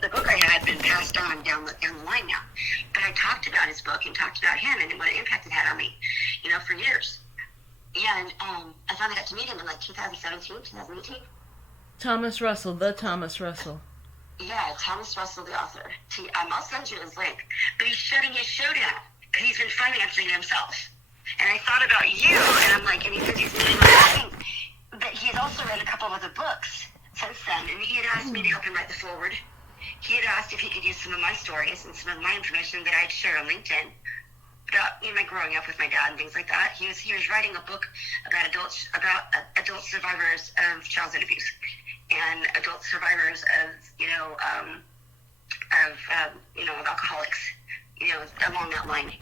the book I had been passed on down the line now. But I talked about his book and talked about him and what impact it had on me, for years. And I finally got to meet him in like 2017, 2018. Thomas Russell, the Thomas Russell. Yeah, Thomas Russell, the author. I'll send you his link. But he's shutting his show down because he's been financing it himself. And I thought about you, and I'm like, and he says he's doing things. But he had also read a couple of other books since then, and he had asked me to help him write the foreword. He had asked if he could use some of my stories and some of my information that I'd share on LinkedIn about my growing up with my dad and things like that. He was writing a book about adult survivors of childhood abuse and adult survivors of alcoholics, along that line.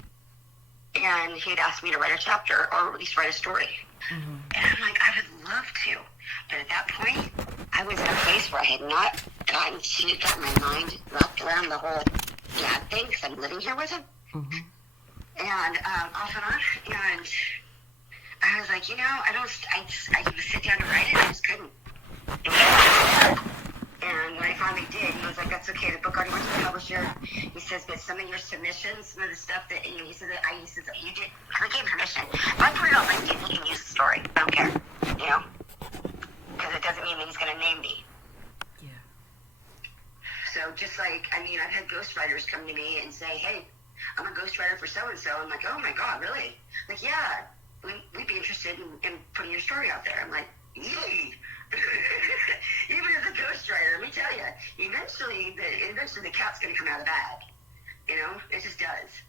And he had asked me to write a chapter or at least write a story. Mm-hmm. And I'm like, I would love to. But at that point, I was in a place where I had not gotten my mind wrapped around the whole dad thing because I'm living here with him. Mm-hmm. And off and on. And I was like, I could sit down and write it. I just couldn't. And when I finally did, he was like, that's okay, the book already went to the publisher. He says, but some of your submissions, some of the stuff that, he says you did, I gave him permission. If I put it on LinkedIn, he can use the story. I don't care, because it doesn't mean that he's going to name me. Yeah. So just like, I've had ghostwriters come to me and say, hey, I'm a ghostwriter for so-and-so. I'm like, oh my God, really? Like, yeah, we'd be interested in putting your story out there. I'm like, yay. Even as a ghostwriter, let me tell you, eventually the cat's going to come out of the bag. It just does.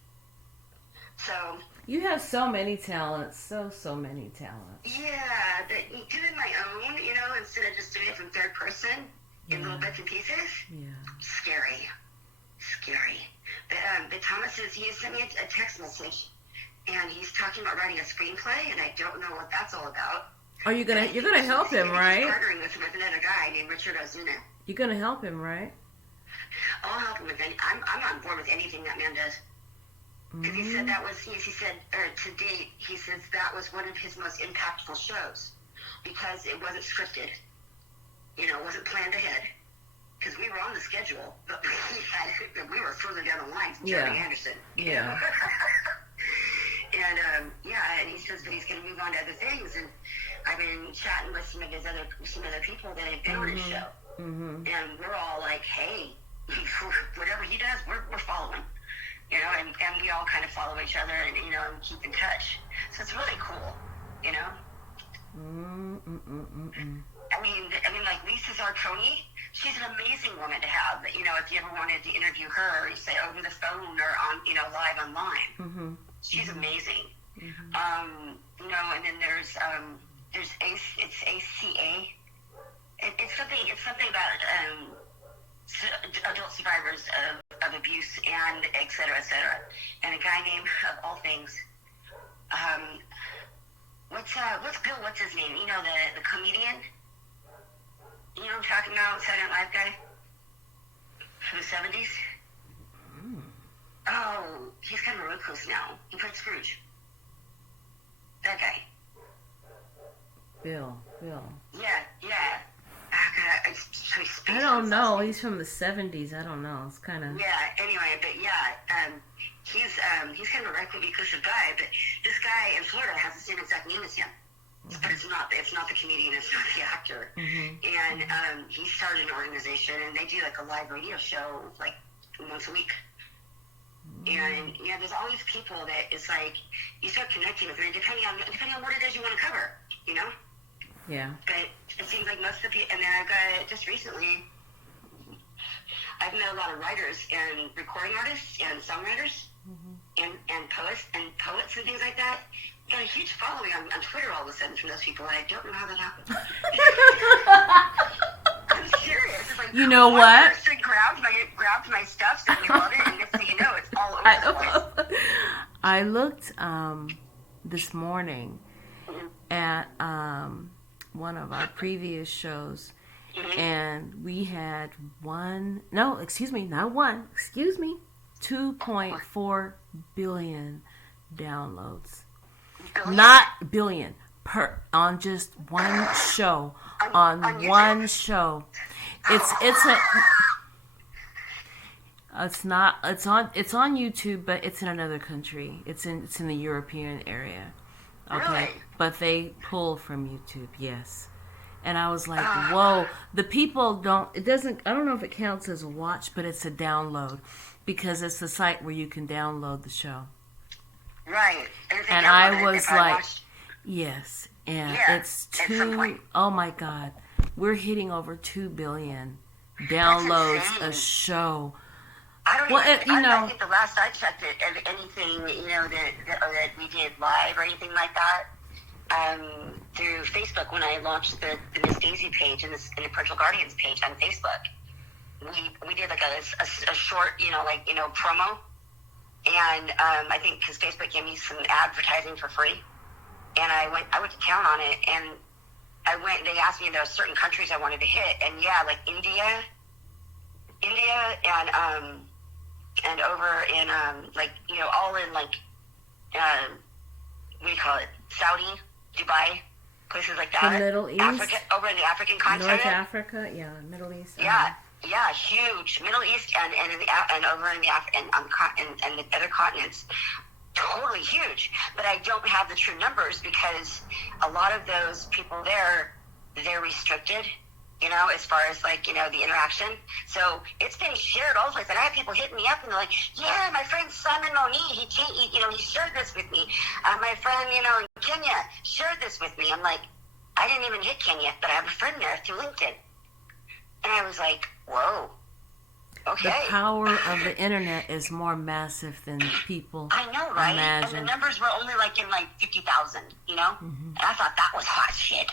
So you have so many talents, so many talents. Yeah, but doing my own, instead of just doing it from third person in little bits and pieces. Yeah. Scary. But Thomas he sent me a text message, and he's talking about writing a screenplay, and I don't know what that's all about. Are you gonna? You're gonna help him, right? He's partnering with another guy named Richard Ozuna. You're gonna help him, right? I'll help him with anything. I'm on board with anything that man does. Because he said that was, to date, he says that was one of his most impactful shows because it wasn't scripted. It wasn't planned ahead. Because we were on the schedule, but we were further down the line from Jeremy Anderson. Yeah. And and he says that he's going to move on to other things. And I've been chatting with some other people that have been on his show, and we're all like, "Hey, whatever he does, we're following." And we all kind of follow each other, and and keep in touch. So it's really cool, like Lisa Zarconi, she's an amazing woman to have. If you ever wanted to interview her, say over the phone or on, live online. Mm-hmm. She's amazing. Mm-hmm. And then there's ACA. It's something about adult survivors of abuse and et cetera, and a guy named, of all things, what's his name? The comedian. You know what I'm talking about? Saturday Night Live guy from the 70s. Oh, he's kind of a recluse now. He played Scrooge. That guy. Bill. Yeah. I don't know. He's from the 70s. I don't know. It's kind of... Yeah, anyway, but he's kind of a reclusive guy, but this guy in Florida has the same exact name as him. Mm-hmm. But it's not the comedian, it's not the actor. Mm-hmm. And he started an organization, and they do like a live radio show like once a week. And there's all these people that it's like you start connecting with them, depending on what it is you want to cover, Yeah. But it seems like most of the people, and then I've got just recently, I've met a lot of writers and recording artists and songwriters and poets and things like that. Got a huge following on Twitter all of a sudden from those people, and I don't know how that happened. I'm serious. It's like, you know what? Person grabbed my stuff, so you love it, and next thing you know, it's all over the place. I looked this morning at one of our previous shows, and we had 2.4 billion downloads. Billion? Not billion, on just one show. On one show. It's a It's not. It's on YouTube, but it's in another country. It's in the European area. Okay, Really? but they pull from YouTube. Yes. And I was like, whoa, the people don't, it doesn't, I don't know if it counts as a watch, but it's a download because it's the site where you can download the show. Right. And I was like, yes. And it's oh my God, we're hitting over 2 billion downloads a show. I don't even, I think the last I checked it, anything, that we did live or anything like that, through Facebook, when I launched the Miss Daisy page and the Virtual Guardians page on Facebook, we did like a short, promo, and I think because Facebook gave me some advertising for free, and I went to town on it, and they asked me if there were certain countries I wanted to hit, and like India, and over in all in what do you call it, Saudi, Dubai, places like that. The Middle East? Africa, over in the African continent. North Africa, Middle East. Yeah, huge. Middle East and over in the and the other continents, totally huge. But I don't have the true numbers because a lot of those people there, they're restricted, as far as the interaction. So it's been shared all the place. And I have people hitting me up and they're like, yeah, my friend Simon Moni, he shared this with me. My friend, in Kenya shared this with me. I'm like, I didn't even hit Kenya, but I have a friend there through LinkedIn. And I was like, whoa, okay. The power of the internet is more massive than people imagine. And the numbers were only in 50,000, And I thought that was hot shit.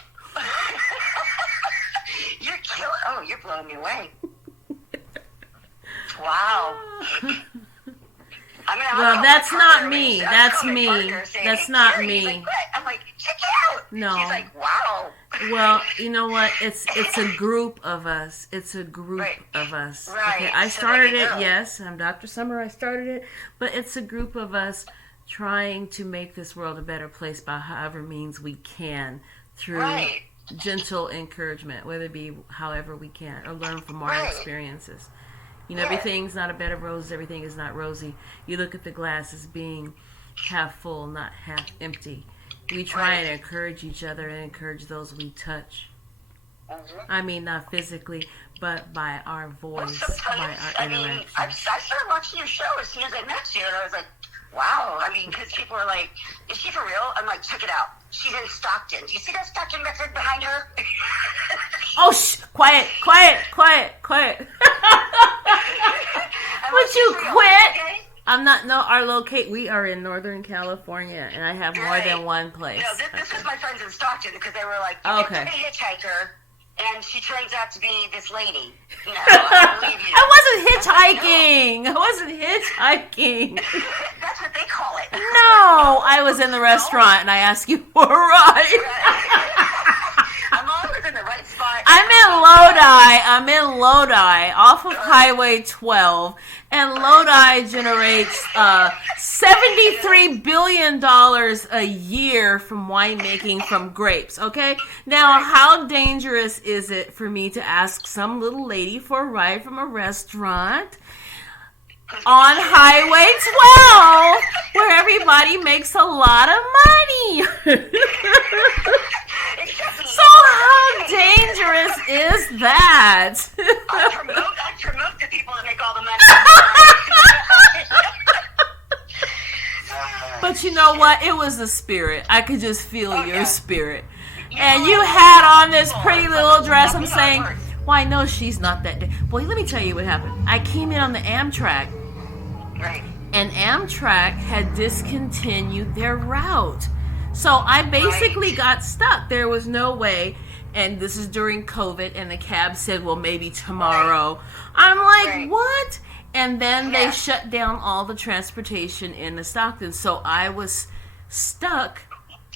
You're blowing me away. Wow. Well, that's not me. That's me. That's not me. I'm like, check it out. No. She's like, wow. Well, you know what? It's a group of us. It's a group of us. Right. Okay, I started it. Yes, I'm Dr. Summer. I started it, but it's a group of us trying to make this world a better place by however means we can through gentle encouragement, whether it be however we can, or learn from our experiences. Everything's not a bed of roses. Everything is not rosy. You look at the glass as being half full, not half empty. We try and encourage each other and encourage those we touch. I mean, not physically, but by our voice, by our interaction. I started watching your show as soon as I met you, and I was like, wow. I mean, because people are like, is she for real? I'm like, check it out. She's in Stockton. Do you see that Stockton method behind her? Oh, quiet. Would you quit? Okay? I'm not, we are in Northern California, and I have more than one place. No, this is my friends in Stockton, because they were like, you get a hitchhiker, and she turns out to be this lady. I believe you. I wasn't hitchhiking. That's what they call it. No, I was in the restaurant, and I asked you for a ride. I'm always in the right spot. I'm in Lodi, off of Highway 12, and Lodi generates $73 billion a year from winemaking from grapes, okay? Now, how dangerous is it for me to ask some little lady for a ride from a restaurant on Highway 12, where everybody makes a lot of money? So how dangerous is that? I promote the people that make all the money. But you know what? It was the spirit. I could just feel your spirit. And you had on this pretty little dress. I'm saying, why, no, she's not that. Boy, let me tell you what happened. I came in on the Amtrak. Right. And Amtrak had discontinued their route. So I basically got stuck. There was no way. And this is during COVID. And the cab said, well, maybe tomorrow. I'm like, what? And then they shut down all the transportation in the Stockton. So I was stuck.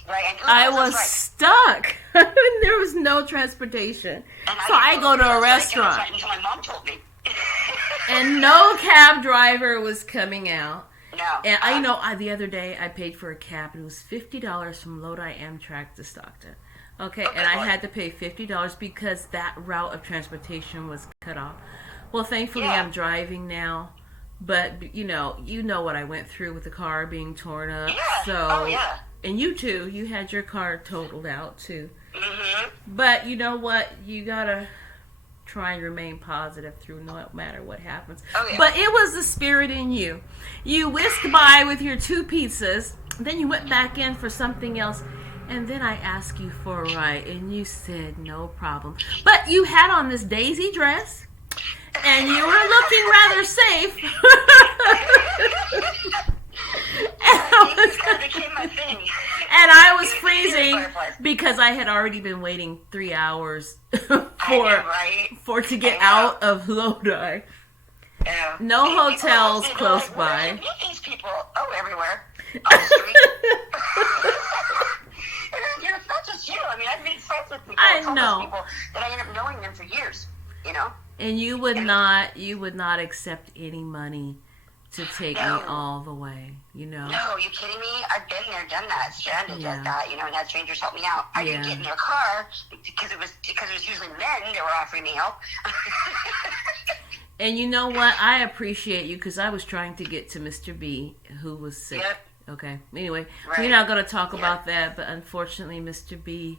Right. I was stuck. There was no transportation. So I go to a restaurant. Until my mom told me. And no cab driver was coming out. No. And the other day I paid for a cab. It was $50 from Lodi Amtrak to Stockton. Okay, and I had to pay $50 because that route of transportation was cut off. Well, thankfully I'm driving now, But you know what I went through with the car being torn up. Yeah. So, oh yeah. And you too. You had your car totaled out too. Mm-hmm. But you know what? You gotta try and remain positive through no matter what happens. Oh, yeah. But it was the spirit in you. You whisked by with your 2 pizzas. Then you went back in for something else. And then I asked you for a ride, and you said no problem. But you had on this daisy dress, and you were looking rather safe. And I was freezing because I had already been waiting 3 hours to get out of Lodi. Yeah. No hotels close by. Meet these people everywhere on the street. It's not just you. I mean, I've made friends with people. I know. People that I end up knowing them for years. You know. And you would not accept any money to take me all the way. You know. No, you kidding me? I've been there, done that, stranded like that. You know, and had strangers help me out. I didn't get in their car because it was usually men that were offering me help. And you know what? I appreciate you because I was trying to get to Mr. B, who was sick. Yep. Okay. Anyway, we're not going to talk about that, but unfortunately, Mr. B,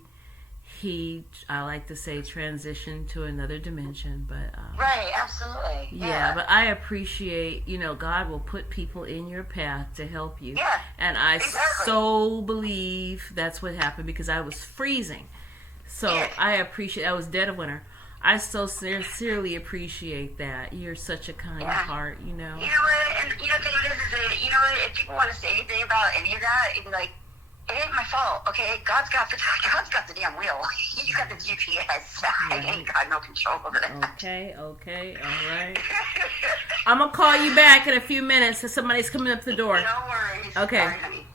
I like to say, transitioned to another dimension. But right, absolutely. Yeah, but I appreciate, God will put people in your path to help you. Yeah. And I so believe that's what happened because I was freezing. So I appreciate, I was dead of winter. I so sincerely appreciate that. You're such a kind heart, You know what? And you know what? If people want to say anything about any of that, it'd be like, it ain't my fault, okay? God's got the damn wheel. You got the GPS. I ain't got no control over that. Okay, all right. I'm gonna call you back in a few minutes. Somebody's coming up the door. No worries. Okay. Sorry, honey.